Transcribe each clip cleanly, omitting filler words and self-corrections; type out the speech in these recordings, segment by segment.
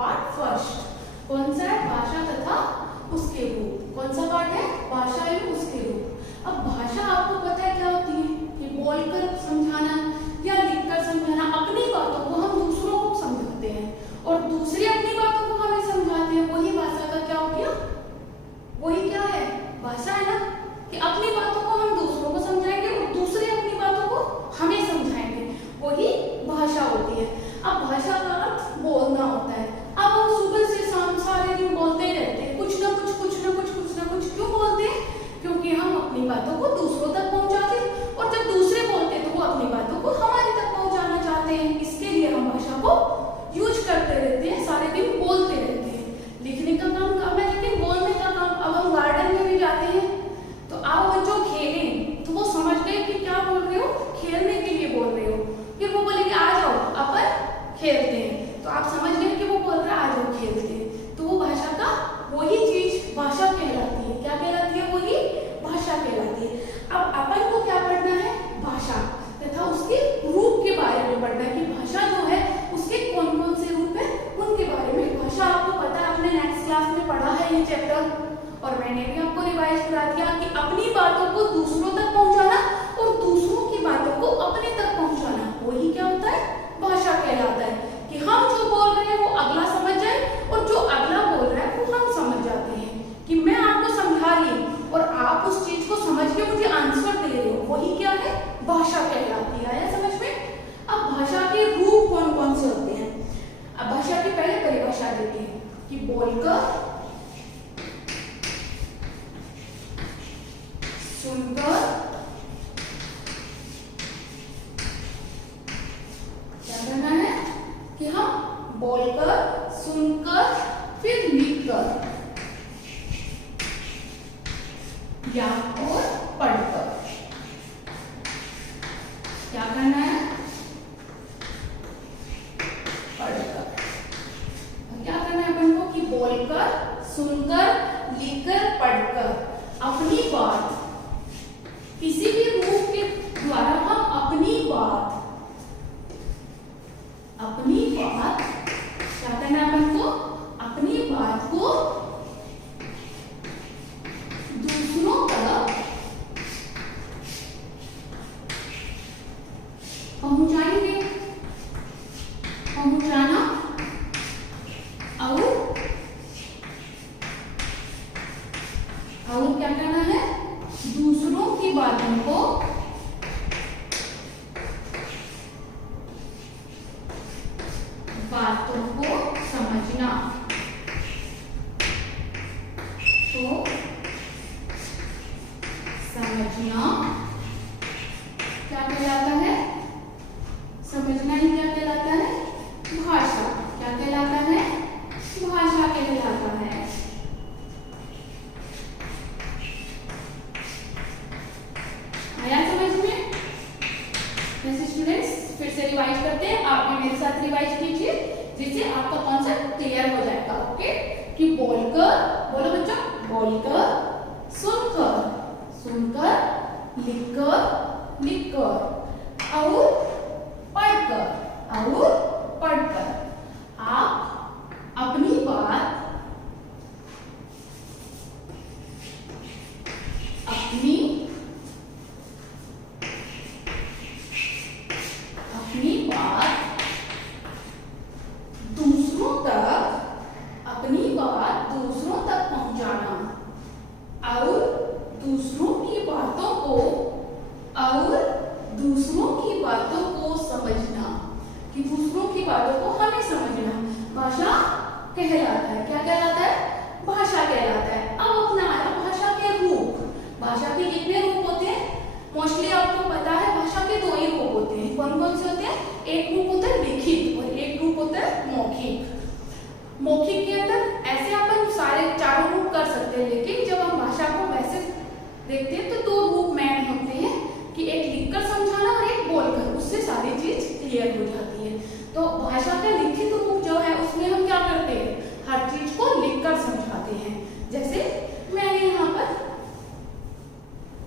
Part first. कौन सा है? भाषा तथा उसके रूप। कौन सा पार्ट है? भाषा एवं उसके रूप। अब भाषा आपको पता है क्या होती है कि बोलकर समझाना या लिखकर समझाना। अपनी बातों को हम दूसरों को समझाते हैं और दूसरे अपनी बातों को हमें समझाते हैं। वही भाषा का क्या हो गया? वही क्या है? भाषा है ना, कि अपनी बातों को हम दूसरों को समझाएंगे और दूसरे अपनी बातों को हमें समझाएंगे। वही भाषा होती है। अब भाषा का अर्थ बोलना होता है। अब हम सुबह से शाम सारे दिन बोलते ही रहते हैं, कुछ ना कुछ कुछ ना कुछ कुछ ना कुछ। क्यों बोलते हैं? क्योंकि हम अपनी बातों को दूसरों तक पहुंचाते हैं और जब दूसरे बोलते हैं तो वो अपनी बातों को हमारे तक पहुंचाना चाहते हैं। इसके लिए हम भाषा को यूज करते रहते हैं, सारे दिन बोलते रहते हैं। लिखने का काम कम है लेकिन बोलने का काम। अब हम गार्डन में भी जाते हैं तो आओ बच्चों खेलें, तो वो समझ गए कि क्या बोल रहे हो, खेलने के लिए बोल रहे हो। फिर वो बोलेंगे आ जाओ अपन खेलते हैं, तो आप समझ गए कि वो बोल रहा है आ जाओ खेलते हैं। तो वो भाषा का वही चीज भाषा कहलाती है। क्या कहलाती है? वही भाषा कहलाती है। अब अपन को क्या पढ़ना है? भाषा तथा उसके रूप के बारे में पढ़ना है कि भाषा जो है उसके कौन कौन से रूप है उनके बारे में। भाषा आपको पता है, आपने नेक्स्ट क्लास में पढ़ा है ये चैप्टर और मैंने भी आपको रिवाइज करा दिया कि अपनी बातों को दूसरों तक पहुंचाना और दूसरों की बातों को अपने तक पहुंचाना, वही क्या होता है? भाषा कहलाता है। कि हम जो बोल रहे हैं वो अगला समझ जाए और जो अगला बोल रहा है वो हम समझ जाते हैं। कि मैं आपको समझा रही हूँ और आप उस चीज को समझ के मुझे आंसर दे रहे हो, वही क्या है? भाषा कहलाती है। आया समझ में? अब भाषा के रूप कौन कौन से होते हैं? अब भाषा की पहले परिभाषा देते हैं कि बोलकर, सुनकर, क्या करना है कि हम बोलकर, सुनकर, फिर लिखकर या और पढ़कर क्या करना है? पढ़कर। क्या करना है अपन को कि बोलकर, सुनकर, लिखकर, पढ़कर अपनी बात किसी भी रूप के द्वारा हम अपनी बात क्या करना है अपन को? अपनी बात को दूसरों तक पहुंचाएंगे। पहुंचाना और क्या करना है? दूसरों की बातों को समझना। तो समझना क्या कहलाता है? समझना ही क्या कहलाता है? भाषा। क्या कहलाता है? भाषा कहलाता है। आया समझ में? वैसे स्टूडेंट्स फिर से रिवाइज करते हैं, आप भी मेरे साथ रिवाइज कीजिए जिससे आपका कॉन्सेप्ट क्लियर हो जाएगा। ओके? कि बोलकर, बोलो बच्चों, बोलकर, सुनकर, सुनकर, लिखकर और पढ़कर आप अपनी बात दूसरों तक पहुंचाना और दूसरों की बातों को समझना। कि दूसरों की बातों को हमें समझना भाषा कहलाता है। क्या कहलाता है? भाषा कहलाता है। अब अपना आया भाषा के रूप। भाषा के कितने रूप होते हैं? मोस्टली आपको पता है भाषा के दो ही रूप होते हैं। कौन कौन से होते हैं? एक रूप होता है लिखित और एक रूप होता है मौखिक। मौखिक के अंदर ऐसे अपन सारे चारों रूप कर सकते हैं, लेकिन जब हम भाषा को वैसे देखते हैं तो दो रूप मेन होते हैं कि एक लिखकर समझाना और एक बोलकर। उससे सारी चीज क्लियर हो जाती है। तो भाषा का लिखित रूप जो है उसमें हम क्या करते हैं? हर चीज को लिखकर समझाते हैं। जैसे मैंने यहाँ पर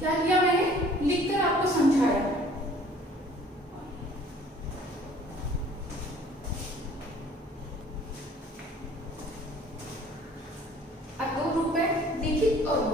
क्या किया? मैंने लिखकर आपको समझाया।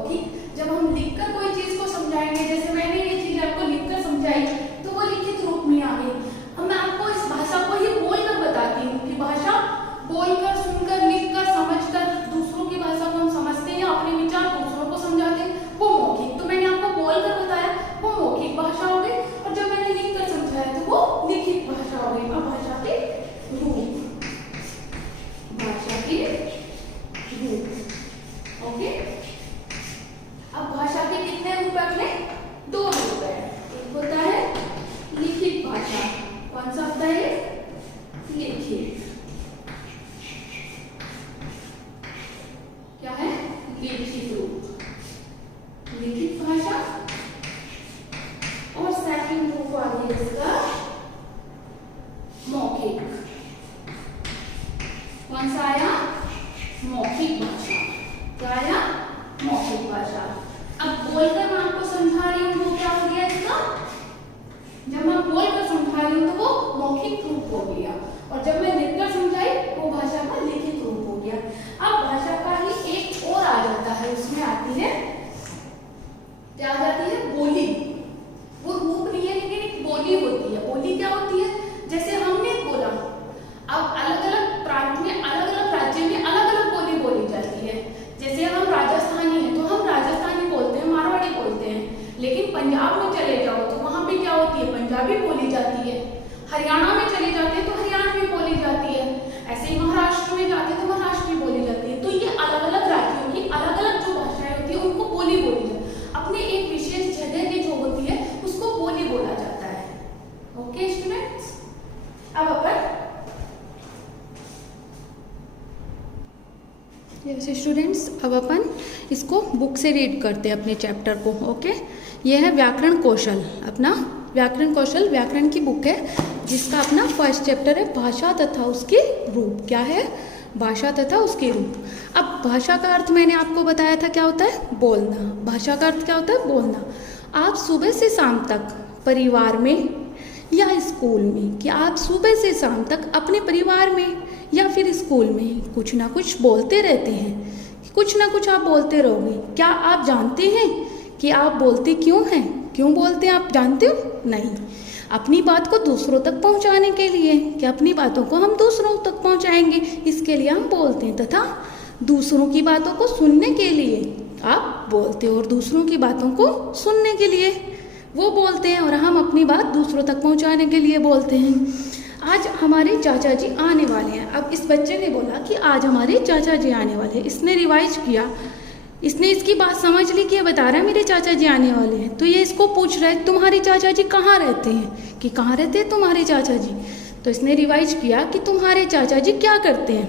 मौखिक। जब हम लिखकर कोई चीज को समझाएंगे, जैसे मैंने ये चीज आपको लिखकर समझाई तो वो लिखित रूप में आ गई। अब मैं आपको इस भाषा को ही बोलकर बताती हूँ कि भाषा बोलकर, सुनकर, लिखकर, समझकर दूसरों की भाषा को हम समझते हैं या अपने विचार दूसरों को समझाते हैं, वो मौखिक। तो मैंने आपको बोलकर बताया, वो मौखिक भाषा हो गई, और जब मैंने लिखकर समझाया तो वो लिखित भाषा हो गई। अब भाषा के रूप, भाषा के रूप, ओके। अब भाषा के कितने रूप है अपने? 2 रूप है। एक होता है लिखित भाषा। कौन सा होता है? लिखित। क्या है? लिखित रूप, लिखित भाषा। और सेकंड रूप आ गया इसका मौखिक। कौन सा आया? मौखिक भाषा। क्या आया? मौखिक भाषा। अब बोलकर मैं आपको समझा रही हूँ तो क्या हो गया इसका? जब मैं बोलकर समझा रही हूँ तो वो मौखिक रूप हो गया, और जब मैं लिखकर समझाई वो भाषा का लिखित रूप हो गया। अब भाषा का ही एक और आ जाता है, उसमें आती है, क्या आ जाती है? बोली। वो रूप नहीं है लेकिन एक बोली होती है। बोली क्या होती है? जैसे हमने बोला, अब अलग अलग प्रांत में, अलग अलग राज्य में अलग अलग बोली बोली जाती है। जैसे हम राजस्थानी हैं तो हम राजस्थानी बोलते हैं, मारवाड़ी बोलते हैं, लेकिन पंजाब में चले जाओ तो वहां पे क्या होती है? पंजाबी बोली जाती है। हरियाणा में चले जाते हैं तो हरियाणवी बोली जाती है। ऐसे ही महाराष्ट्र में जाते हैं तो महाराष्ट्री बोली जाती है। तो ये अलग अलग राज्यों की अलग अलग जो भाषाएं होती है उनको बोली बोली जाती है। अपने एक विशेष जगह की जो होती है उसको बोली बोला जाता है। ओके स्टूडेंट्स, अब अपन जैसे स्टूडेंट्स अब अपन इसको बुक से रीड करते हैं अपने चैप्टर को। ओके, ये है व्याकरण कौशल, अपना व्याकरण कौशल व्याकरण की बुक है, जिसका अपना फर्स्ट चैप्टर है भाषा तथा उसके रूप। क्या है? भाषा तथा उसके रूप। अब भाषा का अर्थ मैंने आपको बताया था क्या होता है? बोलना। भाषा का अर्थ क्या होता है? बोलना। आप सुबह से शाम तक परिवार में या स्कूल में, कि आप सुबह से शाम तक अपने परिवार में या फिर स्कूल में कुछ ना कुछ बोलते रहते हैं, कुछ ना कुछ आप बोलते रहोगे। क्या आप जानते हैं कि आप बोलते क्यों हैं? क्यों बोलते हैं आप जानते हो? नहीं, अपनी बात को दूसरों तक पहुंचाने के लिए, कि अपनी बातों को हम दूसरों तक पहुंचाएंगे, इसके लिए हम बोलते हैं। तथा दूसरों की बातों को सुनने के लिए आप बोलते हो, और दूसरों की बातों को सुनने के लिए वो बोलते हैं, और हम अपनी बात दूसरों तक पहुंचाने के लिए बोलते हैं। आज हमारे चाचा जी आने वाले हैं। अब इस बच्चे ने बोला कि आज हमारे चाचा जी आने वाले हैं। इसने रिवाइज किया, इसने इसकी बात समझ ली कि ये बता रहा है मेरे चाचा जी आने वाले हैं। तो ये इसको पूछ रहा है तुम्हारे चाचा जी कहाँ रहते हैं, कि कहाँ रहते हैं तुम्हारे चाचा जी। तो इसने रिवाइज किया कि तुम्हारे चाचा जी क्या करते हैं।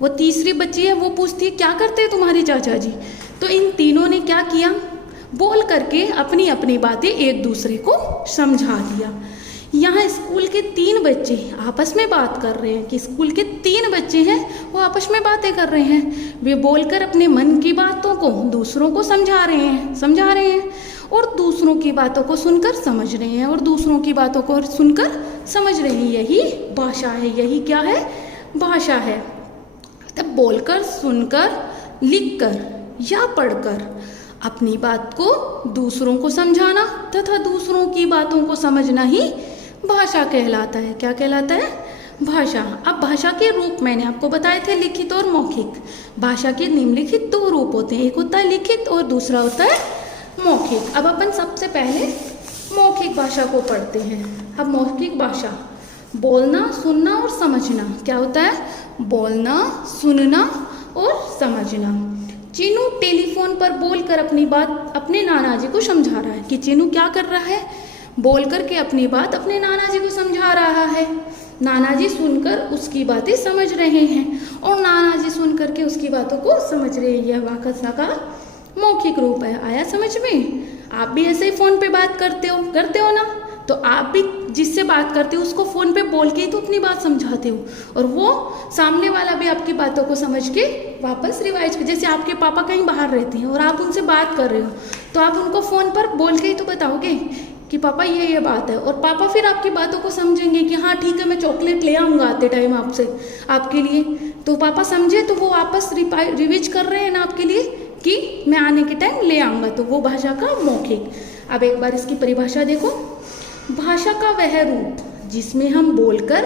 वो तीसरी बच्ची है, वो पूछती है क्या करते हैं तुम्हारे चाचा जी। तो इन तीनों ने क्या किया? बोल करके अपनी अपनी बातें एक दूसरे को समझा दिया। यहाँ स्कूल के 3 बच्चे आपस में बात कर रहे हैं, कि स्कूल के 3 बच्चे हैं वो आपस में बातें कर रहे हैं। वे बोलकर अपने मन की बातों को दूसरों को समझा रहे हैं, और दूसरों की बातों को सुनकर समझ रहे हैं, और दूसरों की बातों को सुनकर समझ रहे हैं। यही भाषा है। यही क्या है? भाषा है। तब बोलकर, सुनकर, लिखकर या पढ़कर अपनी बात को दूसरों को समझाना तथा दूसरों की बातों को समझना ही भाषा कहलाता है। क्या कहलाता है? भाषा। अब भाषा के रूप मैंने आपको बताए थे, लिखित और मौखिक। भाषा के निम्नलिखित 2 रूप होते हैं, एक होता है लिखित और दूसरा होता है मौखिक। अब अपन सबसे पहले मौखिक भाषा को पढ़ते हैं। अब मौखिक भाषा बोलना, सुनना और समझना। क्या होता है? बोलना, सुनना और समझना। चीनू टेलीफोन पर बोलकर अपनी बात अपने नाना जी को समझा रहा है, कि चीनू क्या कर रहा है? बोल करके अपनी बात अपने नाना जी को समझा रहा है। नाना जी सुनकर उसकी बातें समझ रहे हैं, और नाना जी सुन करके उसकी बातों को समझ रहे हैं। यह भाषा का मौखिक रूप है। आया समझ में? आप भी ऐसे ही फोन पे बात करते हो ना? तो आप भी जिससे बात करते हो उसको फोन पे बोल के ही तो अपनी बात समझाते हो, और वो सामने वाला भी आपकी बातों को समझ के वापस रिवाइज कर। जैसे आपके पापा कहीं बाहर रहते हैं और आप उनसे बात कर रहे हो, तो आप उनको फोन पर बोल के ही तो बताओगे कि पापा ये बात है, और पापा फिर आपकी बातों को समझेंगे कि हाँ ठीक है, मैं चॉकलेट ले आऊँगा आते टाइम आपसे आपके लिए। तो पापा समझे तो वो वापस रिवाइज कर रहे हैं ना आपके लिए कि मैं आने के टाइम ले आऊँगा, तो वो भाषा का मौखिक। अब एक बार इसकी परिभाषा देखो। भाषा का वह रूप जिसमें हम बोलकर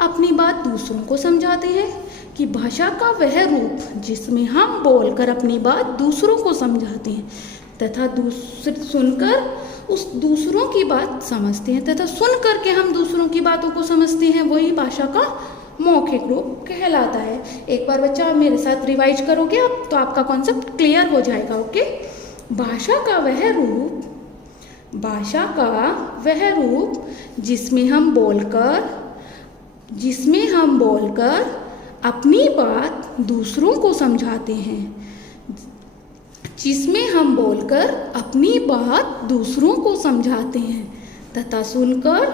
अपनी बात दूसरों को समझाते हैं, कि भाषा का वह रूप जिसमें हम बोलकर अपनी बात दूसरों को समझाते हैं तथा सुनकर उस दूसरों की बात समझते हैं, तथा सुन करके हम दूसरों की बातों को समझते हैं, वही भाषा का मौखिक रूप कहलाता है। एक बार बच्चा मेरे साथ रिवाइज करोगे आप, तो आपका कॉन्सेप्ट क्लियर हो जाएगा। ओके, भाषा का वह रूप, भाषा का वह रूप जिसमें हम बोलकर अपनी बात दूसरों को समझाते हैं, जिसमें हम बोलकर अपनी बात दूसरों को समझाते हैं तथा सुनकर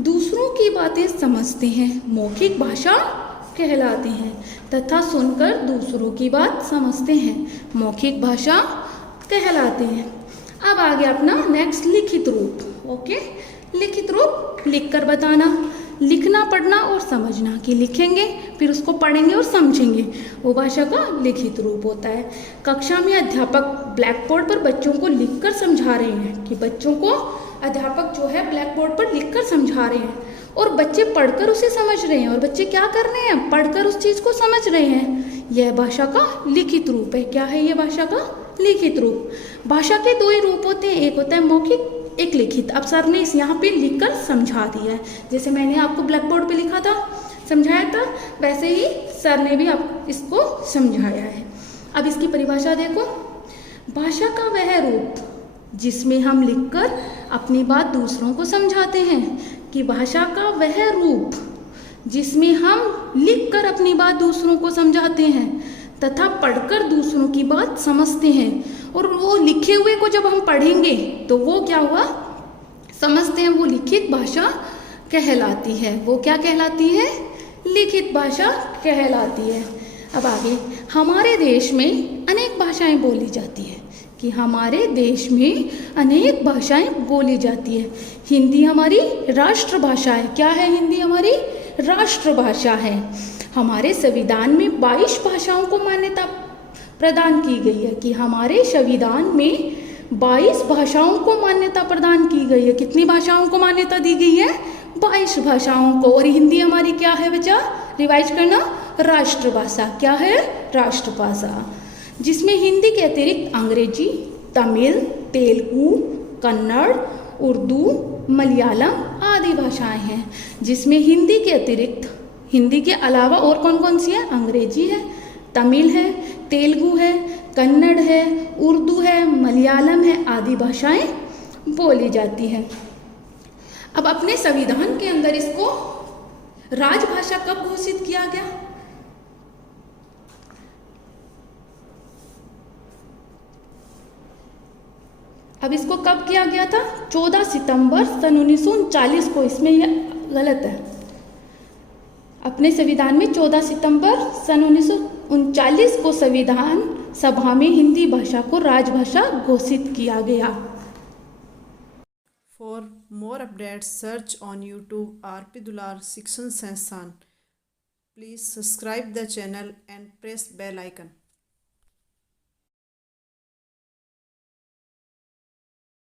दूसरों की बातें समझते हैं, मौखिक भाषा कहलाते हैं। तथा सुनकर दूसरों की बात समझते हैं, मौखिक भाषा कहलाते हैं। अब आ गया अपना नेक्स्ट लिखित रूप। ओके, लिखित रूप लिखकर बताना, लिखना पढ़ना और समझना, कि लिखेंगे फिर उसको पढ़ेंगे और समझेंगे, वो भाषा का लिखित रूप होता है। कक्षा में अध्यापक ब्लैक बोर्ड पर बच्चों को लिखकर समझा रहे हैं, कि बच्चों को अध्यापक जो है ब्लैक बोर्ड पर लिखकर समझा रहे हैं और बच्चे पढ़कर उसे समझ रहे हैं, और बच्चे क्या कर रहे हैं, पढ़कर उस चीज़ को समझ रहे हैं। यह भाषा का लिखित रूप है। क्या है ये भाषा का लिखित रूप? भाषा के दो ही रूप होते हैं, एक होता है मौखिक, एक लिखित। अब सर ने इस यहाँ पे लिखकर समझा दिया है, जैसे मैंने आपको ब्लैक बोर्ड पे लिखा था, समझाया था, वैसे ही सर ने भी आप इसको समझाया है। अब इसकी परिभाषा देखो। भाषा का वह रूप जिसमें हम लिखकर अपनी बात दूसरों को समझाते हैं, कि भाषा का वह रूप जिसमें हम लिखकर अपनी बात दूसरों को समझाते हैं तथा पढ़कर दूसरों की बात समझते हैं, और वो लिखे हुए को जब हम पढ़ेंगे तो वो क्या हुआ, समझते हैं, वो लिखित भाषा कहलाती है। वो क्या कहलाती है? लिखित भाषा कहलाती है। अब आगे, हमारे देश में अनेक भाषाएं बोली जाती है, कि हमारे देश में अनेक भाषाएं बोली जाती है। हिंदी हमारी राष्ट्रभाषा है। क्या है? हिंदी हमारी राष्ट्रभाषा है। हमारे संविधान में 22 भाषाओं को मान्यता प्रदान की गई है, कि हमारे संविधान में 22 भाषाओं को मान्यता प्रदान की गई है। कितनी भाषाओं को मान्यता दी गई है? 22 भाषाओं को। और हिंदी हमारी क्या है बच्चा? रिवाइज करना, राष्ट्रभाषा। क्या है? राष्ट्रभाषा, जिसमें हिंदी के अतिरिक्त अंग्रेजी, तमिल, तेलुगु, कन्नड़, उर्दू, मलयालम आदि भाषाएं हैं। जिसमें हिंदी के अतिरिक्त, हिंदी के अलावा और कौन कौन सी है? अंग्रेजी है, तमिल है, तेलुगु है, कन्नड़ है, उर्दू है, मलयालम है आदि भाषाएं बोली जाती हैं। अब अपने संविधान के अंदर इसको राजभाषा कब घोषित किया गया? अब इसको कब किया गया था? 14 सितंबर सन 1939 को। इसमें यह गलत है। अपने संविधान में 14 सितंबर सन 1939 को संविधान सभा में हिंदी भाषा को राजभाषा घोषित किया गया। For more updates, search on YouTube RP Dular Shikshan Sansthan. Please subscribe the channel and press bell icon.